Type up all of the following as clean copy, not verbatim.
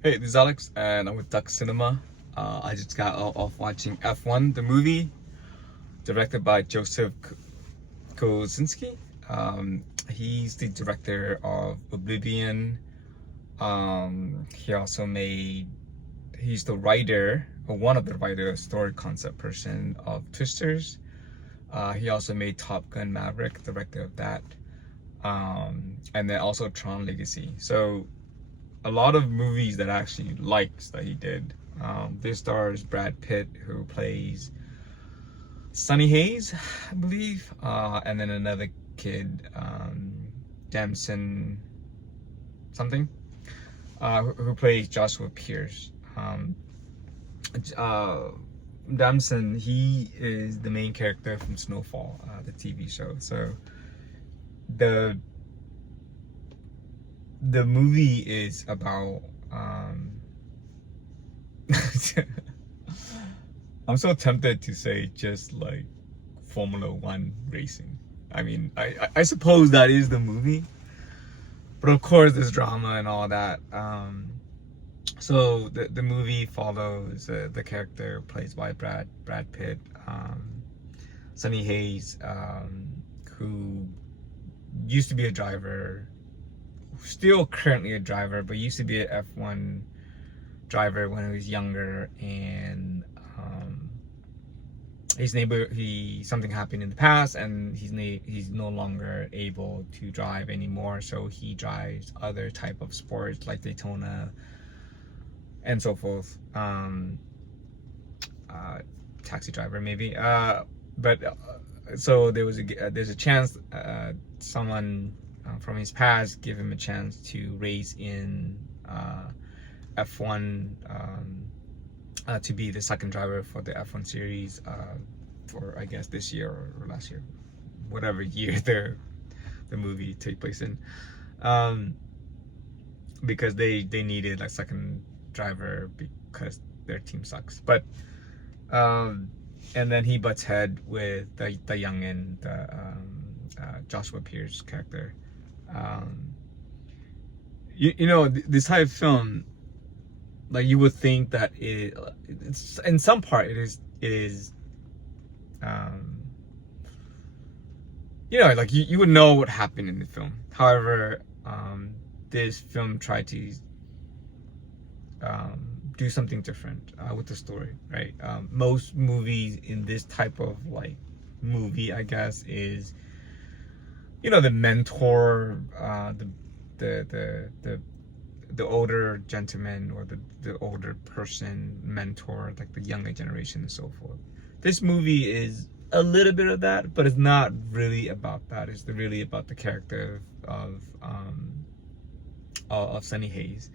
Hey, this is Alex, and I'm with Duck Cinema. I just got off watching F1, the movie, directed by Joseph Kosinski. He's the director of Oblivion. He also he's the writer, or one of the writers, story concept person of Twisters. He also made Top Gun Maverick, director of that. And then also Tron Legacy. So a lot of movies that I actually liked that he did. This stars Brad Pitt, who plays Sonny Hayes, I believe, and then another kid, Damson something, who plays Joshua Pierce. Damson, he is the main character from Snowfall, the TV show. So the movie is about I'm so tempted to say just like Formula One racing. I mean, I suppose that is the movie, but of course there's drama and all that. So the movie follows the character played by Brad Pitt, Sonny Hayes, who used to be a driver, still currently a driver, but used to be an F1 driver when he was younger, and something happened in the past, and he's no longer able to drive anymore, so he drives other type of sports like Daytona and so forth. Taxi driver maybe, so there's a chance someone from his past give him a chance to race in F1, to be the second driver for the F1 series, for I guess this year or last year, whatever year the movie take place in, because they needed like second driver because their team sucks. But and then he butts head with the youngin, Joshua Pierce character. You know, this type of film, like, you would think that it's in some part it is you know, like you would know what happened in the film. However, this film tried to do something different with the story, right? Most movies in this type of like movie, I guess, is, you know, the mentor, the older gentleman, or the older person mentor like the younger generation and so forth. This movie is a little bit of that, but it's not really about that. It's really about the character of Sonny Hayes,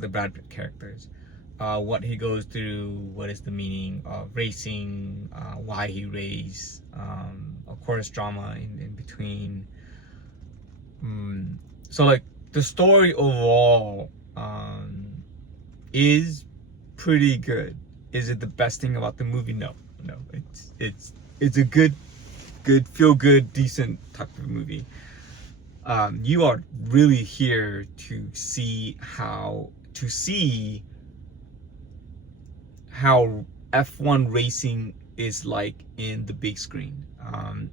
the Brad Pitt characters, what he goes through, what is the meaning of racing, why he raced, of course drama in between. So like the story overall is pretty good. Is it the best thing about the movie? No. It's a good feel good, decent type of movie. You are really here to see how F1 racing is like in the big screen.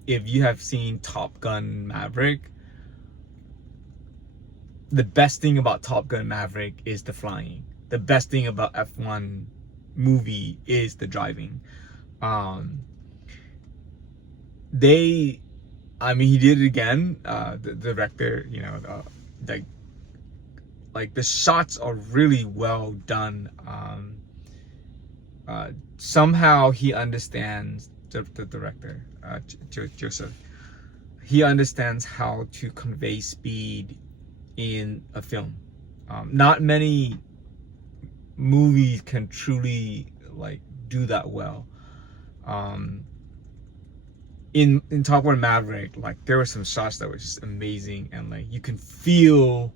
If you have seen Top Gun Maverick, the best thing about Top Gun Maverick is the flying. The best thing about F1 movie is the driving. He did it again. The director, you know, like the shots are really well done. Somehow he understands, the director, Joseph. He understands how to convey speed in a film. Not many movies can truly like do that well. In Top Gun Maverick, like there were some shots that were just amazing, and like you can feel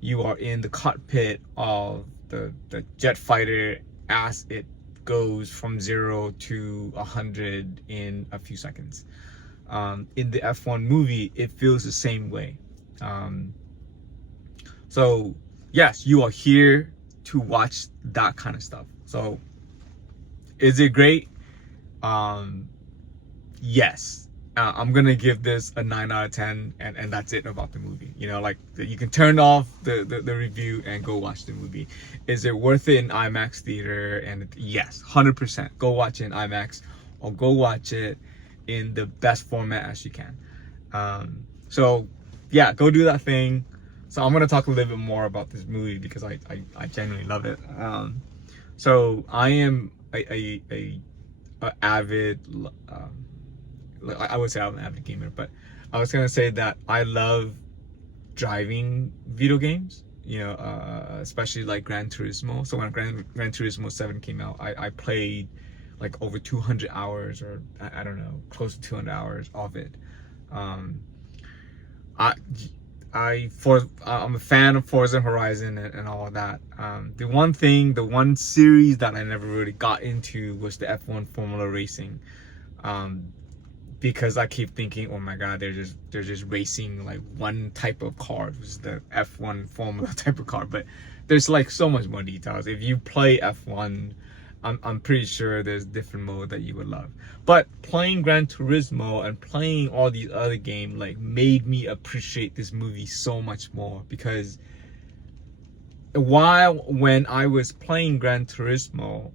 you are in the cockpit of the jet fighter as it goes from 0 to 100 in a few seconds. In the F1 movie, it feels the same way. So yes, you are here to watch that kind of stuff. So is it great? Yes. I'm gonna give this a 9 out of 10, and that's it about the movie. You know, like you can turn off the review and go watch the movie. Is it worth it in IMAX theater? And yes, 100%. Go watch it in IMAX, or go watch it in the best format as you can. So yeah, go do that thing. So I'm gonna talk a little bit more about this movie because I genuinely love it. So I am a avid. I would say I'm an avid gamer, but I was gonna say that I love driving video games. You know, especially like Gran Turismo. So when Gran Turismo 7 came out, I played like over 200 hours, or I don't know, close to 200 hours of it. I'm a fan of Forza Horizon and all of that. The one series that I never really got into was the F1 Formula Racing. Because I keep thinking, oh my god, they're just racing like one type of car, which is the F1 Formula type of car. But there's like so much more details. If you play F1, I'm pretty sure there's different mode that you would love. But playing Gran Turismo and playing all these other games like made me appreciate this movie so much more, because when I was playing Gran Turismo,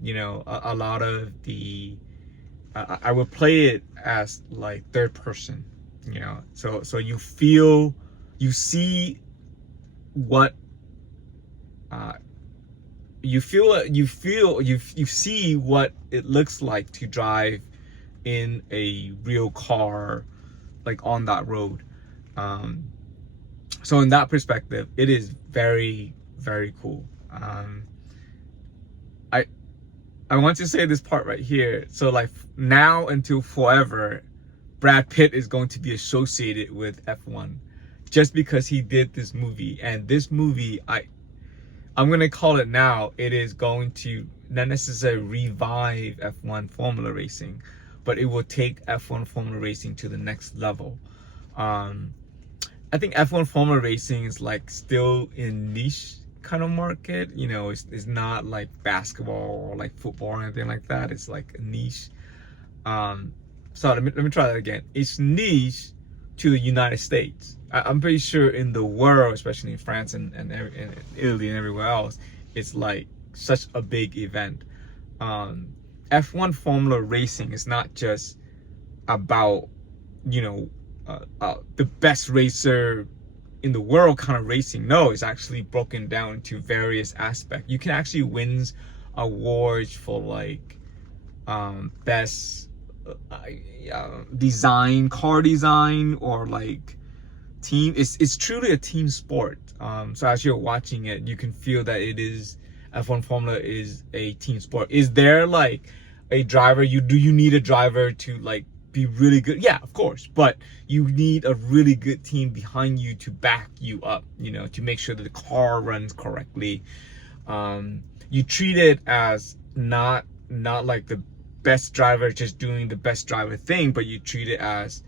you know, a lot of the I would play it as like third person, you know, so you see what you see what it looks like to drive in a real car, like on that road. So in that perspective, it is very, very cool. I want to say this part right here. So like now until forever, Brad Pitt is going to be associated with F1 just because he did this movie. And this movie, I'm going to call it now, it is going to not necessarily revive F1 Formula Racing, but it will take F1 Formula Racing to the next level. I think F1 Formula Racing is like still in niche kind of market. You know, it's not like basketball or like football or anything like that. It's like a niche. So let me try that again. It's niche to the United States. I'm pretty sure in the world, especially in France and Italy and everywhere else, it's like such a big event. F1 Formula Racing is not just about, you know, the best racer in the world kind of racing. No, it's actually broken down into various aspects. You can actually win awards for like best design, car design, or like team. It's truly a team sport. So as you're watching it, you can feel that it is, F1 Formula is a team sport. Is there like a driver, do you need a driver to like be really good? Yeah, of course, but you need a really good team behind you to back you up, you know, to make sure that the car runs correctly. You treat it as not like the best driver just doing the best driver thing, but you treat it as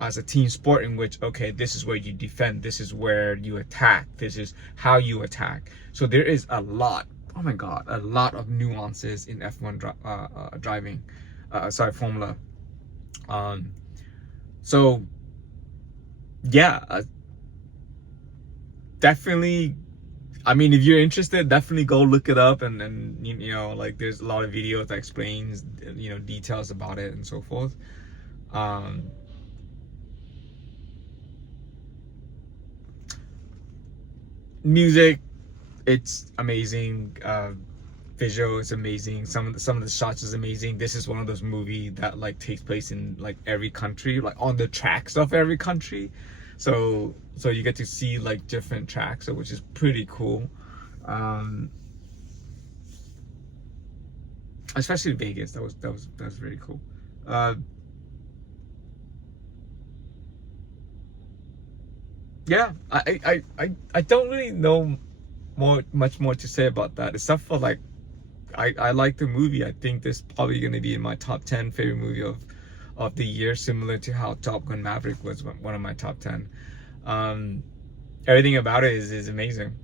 a team sport in which, okay, this is where you defend, this is where you attack, this is how you attack. So there is a lot, oh my god, a lot of nuances in F1 driving, Formula. So yeah, definitely, I mean, if you're interested, definitely go look it up, and you know, like there's a lot of videos that explains, you know, details about it and so forth. Music, it's amazing. Visual is amazing. Some of the shots is amazing. This is one of those movies that like takes place in like every country, like on the tracks of every country. So you get to see like different tracks, which is pretty cool. Especially Vegas, that was very cool. Yeah, I don't really know much more to say about that, except for like I like the movie. I think this is probably going to be in my top 10 favorite movie of the year, similar to how Top Gun Maverick was one of my top 10. Everything about it is amazing.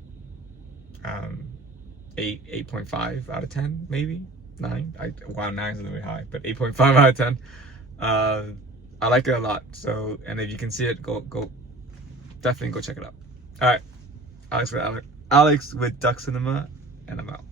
8.5 out of 10, maybe 9. Wow, 9 is a little bit high, but 8.5 out of 10. I like it a lot. So, and if you can see it, go definitely go check it out. All right, Alex with Duck Cinema, and I'm out.